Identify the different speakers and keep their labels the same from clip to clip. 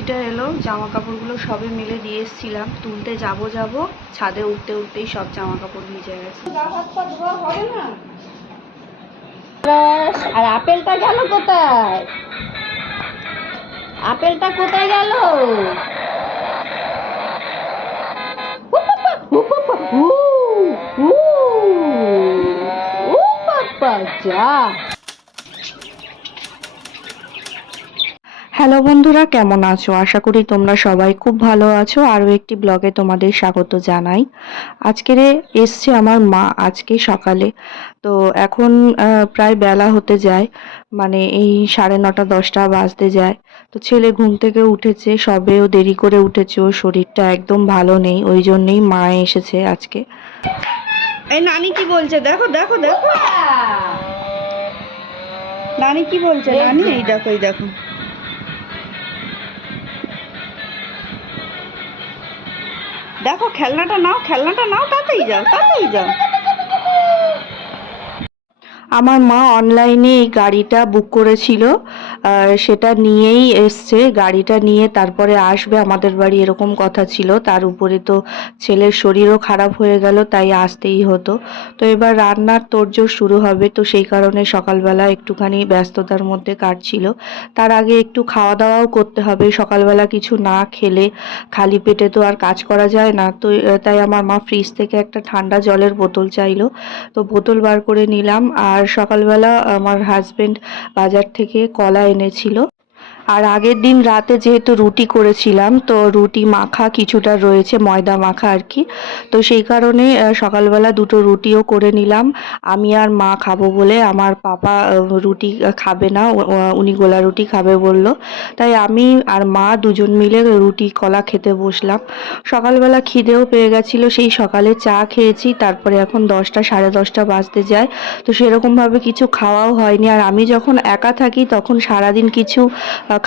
Speaker 1: বৃষ্টিটা এলো জামা কাপড়গুলো সবে মিলে দিয়ে এসেছিলাম তুলতে যাব যাব ছাদে উঠতে উঠতেই সব জামা কাপড় ভিজে গেছে
Speaker 2: আর আপেলটা গেল কোথায় আপেলটা কোথায় গেল যা
Speaker 1: হ্যালো বন্ধুরা, কেমন আছো? আশা করি তোমরা সবাই খুব ভালো আছো। আরও একটি ব্লগে তোমাদের স্বাগত জানাই। আজকের এসছে আমার মা আজকে সকালে। তো এখন প্রায় বেলা হতে যায়। মানে এই সাড়ে নটা, দশটা বাজতে যায়। তো ছেলে ঘুম থেকে উঠেছে সবেও দেরি করে উঠেছে। ওর শরীরটা একদম ভালো নেই, ওই জন্যেই মা এসেছে আজকে। এই নানি কি বলছে? দেখো দেখো দেখো। নানি কি বলছে? নানি, এই দেখো এই দেখো। দেখো, খেলনাটা নাও খেলনাটা নাও, তাতেই যাও তাতেই যাও। আমার মা অনলাইনে এই গাড়িটা বুক করেছিল। সেটা নিয়েই এসছে, গাড়িটা নিয়ে তারপরে আসবে আমাদের বাড়ি এরকম কথা ছিল। তার উপরে তো ছেলের শরীরও খারাপ হয়ে গেল, তাই আসতেই হতো। তো এবার রান্নার তোড়জোড় শুরু হবে, তো সেই কারণে সকালবেলা একটুখানি ব্যস্ততার মধ্যে কাটছিল। তার আগে একটু খাওয়া দাওয়াও করতে হবে, সকালবেলা কিছু না খেলে খালি পেটে তো আর কাজ করা যায় না। তো তাই আমার মা ফ্রিজ থেকে একটা ঠান্ডা জলের বোতল চাইলো। তো বোতল বার করে নিলাম, আর সকালবেলা আমার হাজবেন্ড বাজার থেকে কলা এনেছিল। আর আগের দিন রাতে যেহেতু রুটি করেছিলাম, তো রুটি মাখা কিছুটা রয়েছে, ময়দা মাখা আর কি। তো সেই কারণে সকালবেলা দুটো রুটিও করে নিলাম। আমি আর মা খাব বলে আমার পাপা রুটি খাবে না উনি গোলা রুটি খাবে বলল। তাই আমি আর মা দুজন মিলে রুটি, কলা খেতে বসলাম। সকালবেলা খিদেও পেয়ে গেছিল, সেই সকালে চা খেয়েছি, তারপরে এখন দশটা, সাড়ে দশটা বাজতে যায়। তো সেরকমভাবে কিছু খাওয়াও হয়নি। আর আমি যখন একা থাকি, তখন সারাদিন কিছু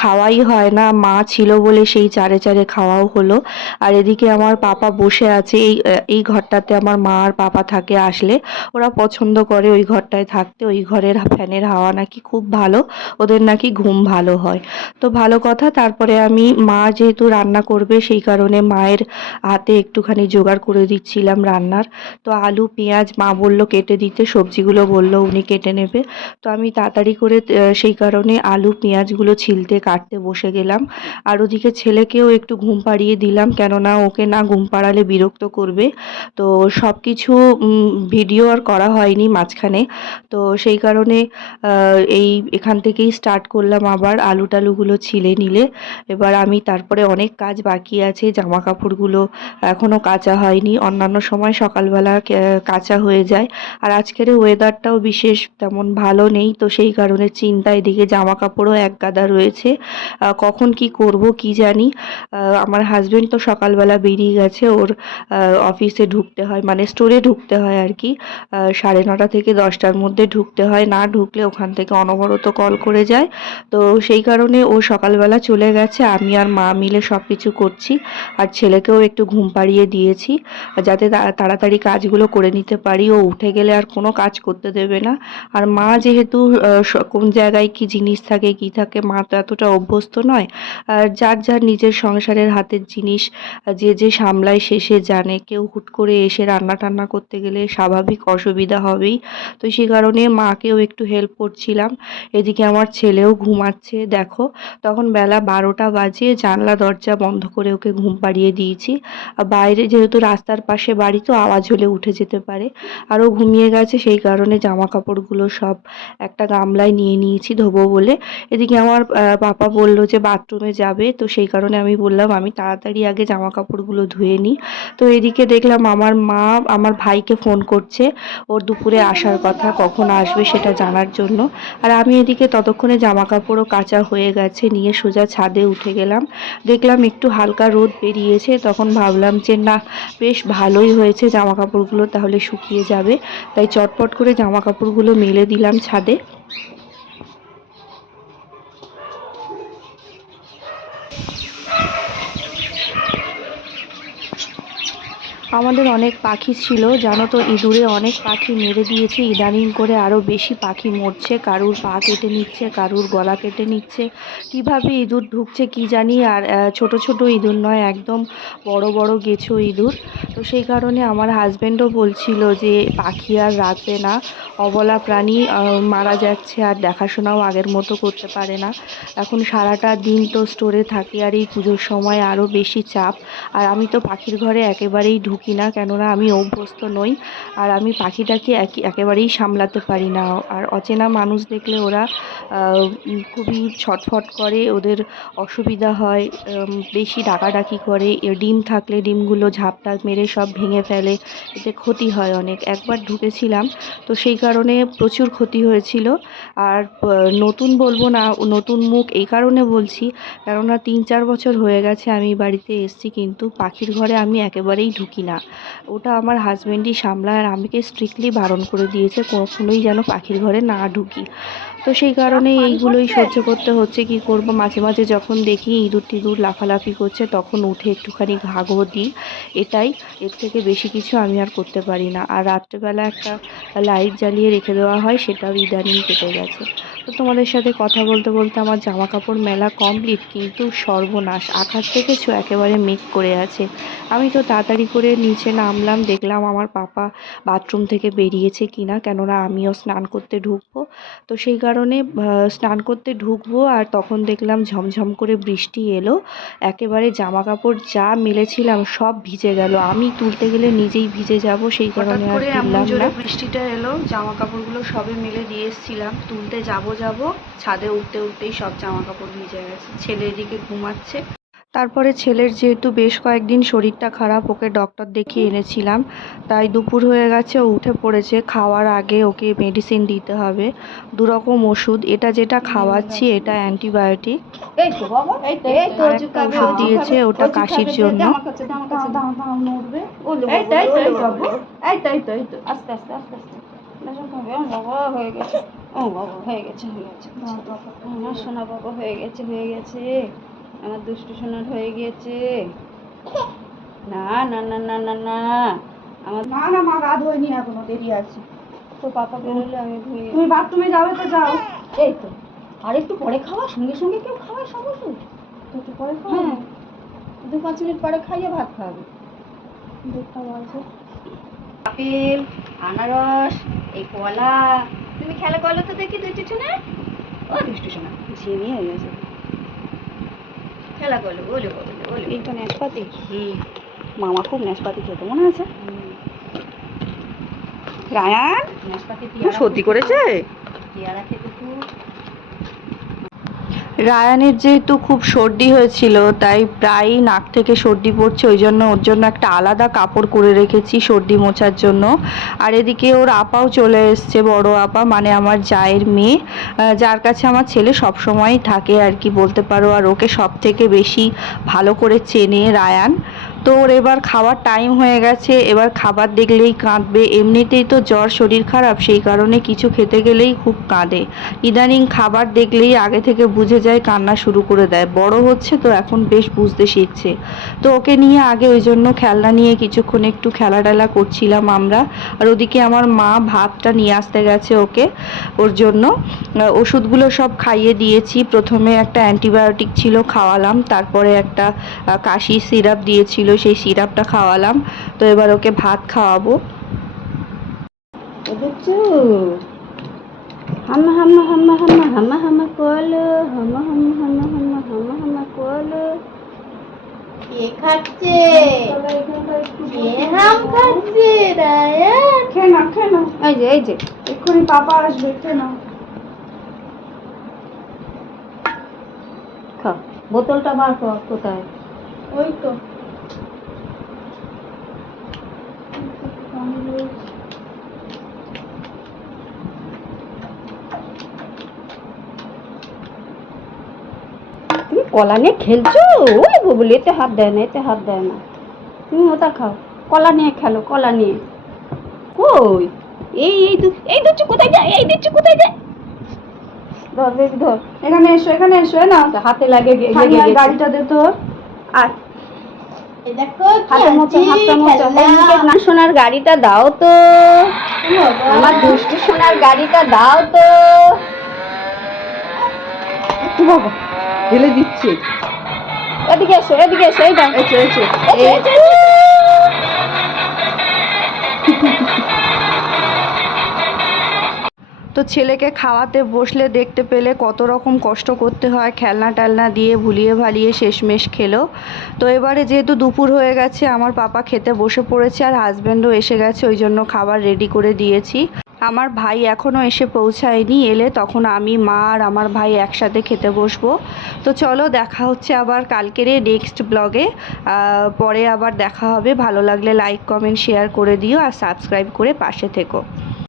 Speaker 1: খাওয়াই হয় না, মা ছিল বলে সেই চারে চারে খাওয়াও হলো। আর এদিকে আমার পাপা বসে আছে, এই এই ঘরটাতে আমার মা আর পাপা থাকে আসলে। ওরা পছন্দ করে ওই ঘরটায় থাকতে, ওই ঘরের ফ্যানের হাওয়া নাকি খুব ভালো, ওদের নাকি ঘুম ভালো হয়। তো ভালো কথা, তারপরে আমি মা যেহেতু রান্না করবে, সেই কারণে মায়ের হাতে একটুখানি জোগাড় করে দিচ্ছিলাম রান্নার। তো আলু, পেঁয়াজ মা বলল কেটে দিতে, সবজিগুলো বলল উনি কেটে নেবে। তো আমি তাড়াতাড়ি করে সেই কারণে আলু, পেঁয়াজগুলো ছিলতে কাটতে বসে গেলাম। আর ওদিকে ছেলেকেও একটু ঘুম পাড়িয়ে দিলাম, কেননা ওকে না ঘুম পাড়ালে বিরক্ত করবে। তো সব কিছু ভিডিও আর করা হয়নি মাঝখানে। তো সেই কারণে এই এখান থেকেই স্টার্ট করলাম আবার আলু টালুগুলো ছিলে নিলে। এবার আমি তারপরে অনেক কাজ বাকি আছে জামা কাপড়গুলো এখনও কাচা হয়নি। অন্যান্য সময় সকালবেলা কাচা হয়ে যায়। আর আজকের ওয়েদারটাও বিশেষ তেমন ভালো নেই। তো সেই কারণে চিন্তা এদিকে জামা কাপড়ও এক গাদা রয়েছে। আহ, কখন কি করব কি জানি। আমার হাজবেন্ড তো সকালবেলা বেরিয়ে গেছে ওর অফিসে ঢুকতে হয় মানে স্টোরে ঢুকতে হয় আর কি সাড়ে নটা থেকে দশটার মধ্যে ঢুকতে হয় না ঢুকলে ওখান থেকে অনবরত কল করে যায়। তো সেই কারণে ও সকালবেলা চলে গেছে আমি আর মা মিলে সব কিছু করছি আর ছেলেকেও একটু ঘুম পাড়িয়ে দিয়েছি। যাতে তাড়াতাড়ি কাজগুলো করে নিতে পারি ও উঠে গেলে আর কোনো কাজ করতে দেবে না। আর মা যেহেতু কোন জায়গায় কি জিনিস থাকে কি থাকে মা তো এতটা অভ্যস্ত নয়। আর যার যার নিজের সংসারের হাতের জিনিস যে যে সামলায় সে জানে। কেউ হুট করে এসে রান্না টান্না করতে গেলে স্বাভাবিক অসুবিধা হবেই। তো সেই কারণে মাকেও একটু হেল্প করছিলাম। এদিকে আমার ছেলেও ঘুমাচ্ছে, দেখো। তখন বেলা বারোটা বাজে, জানলা দরজা বন্ধ করে ওকে ঘুম পাড়িয়ে দিয়েছি। বাইরে যেহেতু রাস্তার পাশে বাড়ি, তো আওয়াজ হলে উঠে যেতে পারে। আরও ঘুমিয়ে গেছে, সেই কারণে জামা কাপড়গুলো সব একটা গামলায় নিয়ে নিয়েছি ধোবো বলে। এদিকে আমার পাপা বলল যে বাথরুমে যাবে, তো সেই কারণে আমি বললাম, আমি তাড়াতাড়ি আগে জামা কাপড়গুলো ধুয়ে নিই তো এদিকে দেখলাম আমার মা আমার ভাইকে ফোন করছে, ওর দুপুরে আসার কথা, কখন আসবে সেটা জানার জন্য। আর আমি এদিকে ততক্ষণে জামা কাপড়ও কাচা হয়ে গেছে, নিয়ে সোজা ছাদে উঠে গেলাম। দেখলাম একটু হালকা রোদ বেরিয়েছে, তখন ভাবলাম যে, না, বেশ ভালোই হয়েছে জামা কাপড়গুলো তাহলে শুকিয়ে যাবে। তাই চটপট করে জামা কাপড়গুলো মেলে দিলাম ছাদে। আমাদের অনেক পাখি ছিল, জানো তো, ইঁদুরে অনেক পাখি মেরে দিয়েছে। ইদানিং করে আরও বেশি পাখি মরছে, কারুর পা কেটে নিচ্ছে, কারুর গলা কেটে নিচ্ছে। কীভাবে ইঁদুর ঢুকছে কি জানি, আর ছোটো ছোট ইঁদুর নয়, একদম বড় বড় গেছো ইঁদুর। তো সেই কারণে আমার হাজব্যান্ডও বলছিল যে, পাখি আর রাখবে না। অবলা প্রাণী মারা যাচ্ছে আর দেখাশোনাও আগের মতো করতে পারে না। এখন সারাটা দিন তো স্টোরে থাকি আর এই পুজোর সময় আরও বেশি চাপ। আর আমি তো পাখির ঘরে একেবারেই ঢুকি না, কেননা আমি অভ্যস্ত নই। আর আমি পাখিটাকে একে- একেবারেই সামলাতে পারি না। আর অচেনা মানুষ দেখলে ওরা খুবই ছটফট করে, ওদের অসুবিধা হয় বেশি ডাকাডাকি করে। ডিম থাকলে ডিমগুলো ঝাপটাক মেরে সব ভেঙে ফেলে, এতে ক্ষতি হয় অনেক। একবার ঢুকেছিলাম, তো সেই কারণে প্রচুর ক্ষতি হয়েছিল। আর নতুন বলব না, নতুন মুখ এই কারণে বলছি, কেননা তিন চার বছর হয়ে গেছে আমি বাড়িতে এসেছি, কিন্তু পাখির ঘরে আমি একেবারেই ঢুকি না। ওটা আমার হাজব্যান্ডই সামলায় আর আমাকে স্ট্রিক্টলি বারণ করে দিয়েছে, কখনোই যেন পাখির ঘরে না ঢুকি। তো সেই কারণে এইগুলোই সহ্য করতে হচ্ছে কি করব? মাঝে মাঝে যখন দেখি ইঁদুর টিঁদুর লাফালাফি করছে তখন উঠে একটুখানি ঘা ঘো দিই। এটাই এর থেকে বেশি কিছু আমি আর করতে পারি না। আর রাত্রেবেলা একটা লাইট জ্বালিয়ে রেখে দেওয়া হয় সেটাও ইদানিং কেটে গেছে। তো তোমাদের সাথে কথা বলতে বলতে আমার জামা কাপড় মেলা কমপ্লিট কিন্তু সর্বনাশ। আকাশ দেখেছ? একেবারে মেঘ করে আছে। আমি তো তাড়াতাড়ি করে নিচে নামলাম দেখলাম আমার পাপা বাথরুম থেকে বেরিয়েছে কিনা কেননা আমিও স্নান করতে ঢুকবো। তো সেই কারণে স্নান করতে ঢুকবো আর তখন দেখলাম ঝমঝম করে বৃষ্টি এলো। একেবারে জামা কাপড় যা মেলেছিলাম সব ভিজে গেল। আমি তুলতে গেলে নিজেই ভিজে যাব সেই কারণে আর বৃষ্টিটা এলো জামা কাপড়গুলো সবে মেলে দিয়ে এসেছিলাম। তুলতে যাব যাব ছাদে উঠতে উঠতেই সব জামা কাপড় ভিজে গেছে ছেলে এদিকে ঘুমাচ্ছে তারপরে ছেলের যেহেতু বেশ কয়েকদিন শরীরটা খারাপ ওকে ডক্টর দেখিয়ে এনেছিলাম তাই দুপুর হয়ে গেছে ও উঠে পড়েছে খাওয়ার আগে ওকে মেডিসিন দিতে হবে দুরকম ওষুধ এটা যেটা খাওয়াচ্ছি এটা অ্যান্টিবায়োটিক ওষুধ দিয়েছে, ওটা কাশির জন্য।
Speaker 2: আস্তে আস্তে আস্তে আস্তে হয়ে গেছে ও বাবা হয়ে গেছে হয়ে গেছে আমার সোনা বাবা হয়ে গেছে হয়ে গেছে। আমার দুষ্টু সোনার হয়ে গিয়েছে না না না না না না। আমার
Speaker 3: না না মা গা ধোয়নি এখনও দেরি আছে।
Speaker 2: তো পাপা বেরোলে আমি ধুয়ে
Speaker 3: তুমি বাথরুমে যাবে তো যাও।
Speaker 2: এই তো। আর একটু পরে খাওয়া সঙ্গে সঙ্গে কেউ খাওয়ায়
Speaker 3: তো একটু পরে খাও
Speaker 2: হ্যাঁ। দু পাঁচ মিনিট পরে খাইয়ে ভাত খাওয়াবে।
Speaker 3: দুধটা বাজে
Speaker 2: আপেল আনারস এই কলা তুমি খেলা করলে তো দেখি দুষ্টু শোনা ও দুষ্টু সোনা ঝিমিয়ে হয়ে গেছে। খেলা করল ওলে ওলে ওলে
Speaker 3: এইটা নাশপাতি
Speaker 2: হুম।
Speaker 3: মামা খুব নাশপাতি খেতে মনে আছে? রায়ান?
Speaker 2: নাশপাতি পিয়ারা সত্যি
Speaker 3: সর্দি করেছে?
Speaker 2: পেয়ারা খেতে খুব
Speaker 1: রায়ানের যেহেতু খুব সর্দি হয়েছিল, তাই প্রায়ই নাক থেকে সর্দি পড়ছে, ওই জন্য ওর জন্য একটা আলাদা কাপড় করে রেখেছি সর্দি মোছার জন্য। আর এদিকে ওর আপাও চলে এসছে, বড় আপা মানে আমার জায়ের মেয়ে। যার কাছে আমার ছেলে সব সময়ই থাকে আর কি, বলতে পারো। আর ওকে সব থেকে বেশি ভালো করে চেনে রায়ান। তো ওর এবার খাওয়ার টাইম হয়ে গেছে, এবার খাবার দেখলেই কাঁদবে। এমনিতেই তো জ্বর শরীর খারাপ, সেই কারণে কিছু খেতে গেলেই খুব কাঁদে। ইদানিং খাবার দেখলেই আগে থেকে বুঝে যায় কান্না শুরু করে দেয়। বড় হচ্ছে তো এখন বেশ বুঝতে শিখছে। তো ওকে নিয়ে আগে ওই জন্য খেলনা নিয়ে কিছুক্ষণ একটু খেলা টেলা করছিলাম আমরা। আর ওদিকে আমার মা ভাতটা নিয়ে আসতে গেছে ওকে, ওর জন্য। ওষুধগুলো সব খাইয়ে দিয়েছি। প্রথমে একটা অ্যান্টিবায়োটিক ছিল, খাওয়ালাম। তারপরে একটা কাশি সিরাপ দিয়েছিল সেই সিরাপটা খাওয়ালাম। তো এবার ওকে ভাত খাওয়াবো।
Speaker 2: ও দেখছ হাম্মা হাম্মা হাম্মা হাম্মা হাম্মা হাম্মা কলো হাম্মা হাম্মা হাম্মা হাম্মা হাম্মা হাম্মা কলো। কে খাচ্ছে? কে হাম খাচ্ছে?
Speaker 3: না না
Speaker 2: এই যে এই যে
Speaker 3: এক্ষুনি পাপা আসবে খেয়ে না
Speaker 2: খা বোতলটা বার কর কোথায়?
Speaker 3: ওই তো
Speaker 2: তুমি কলা নিয়ে খেলছো? ওই বলে এতে হাত দেয় না এতে হাত দেয় না। তুমি ওটা খাও। কলা নিয়ে খেলো কলা নিয়ে। কই? এই এই এই দুচ্ছু কোথায় যায়? এই দুচ্ছু কোথায় যায়? ধর ধর।
Speaker 3: এখানে এসো এখানে এসো না
Speaker 2: হাতে লাগে।
Speaker 3: গাড়িটা দে তোর
Speaker 2: আর
Speaker 3: এই দেখো
Speaker 2: হাতে মোচো হাতে মোচো বোনকে না সোনার গাড়িটা দাও তো। আমার দুষ্টু সোনার গাড়িটা দাও তো।
Speaker 1: বাবা ঢেলে দিচ্ছে।
Speaker 2: এদিকে এসো এদিকে এসো এইটা
Speaker 1: এসো এসো।
Speaker 2: এসো, এসো, এসো।
Speaker 1: তো ছেলেকে খাওয়াতে বসলে দেখতে পেলে কত রকম কষ্ট করতে হয় খেলনা টেলনা দিয়ে ভুলিয়ে ভালিয়ে শেষমেশ খেলো। তো এবারে যেহেতু দুপুর হয়ে গেছে আমার পাপা খেতে বসে পড়েছে আর হাজব্যান্ডও এসে গেছে ওই জন্য খাবার রেডি করে দিয়েছি। আমার ভাই এখনও এসে পৌঁছায়নি, এলে তখন আমি, মা আর আমার ভাই একসাথে খেতে বসবো। তো চলো দেখা হচ্ছে আবার কালকের নেক্সট ব্লগে পরে আবার দেখা হবে। ভালো লাগলে লাইক কমেন্ট শেয়ার করে দিও আর সাবস্ক্রাইব করে পাশে থেকো।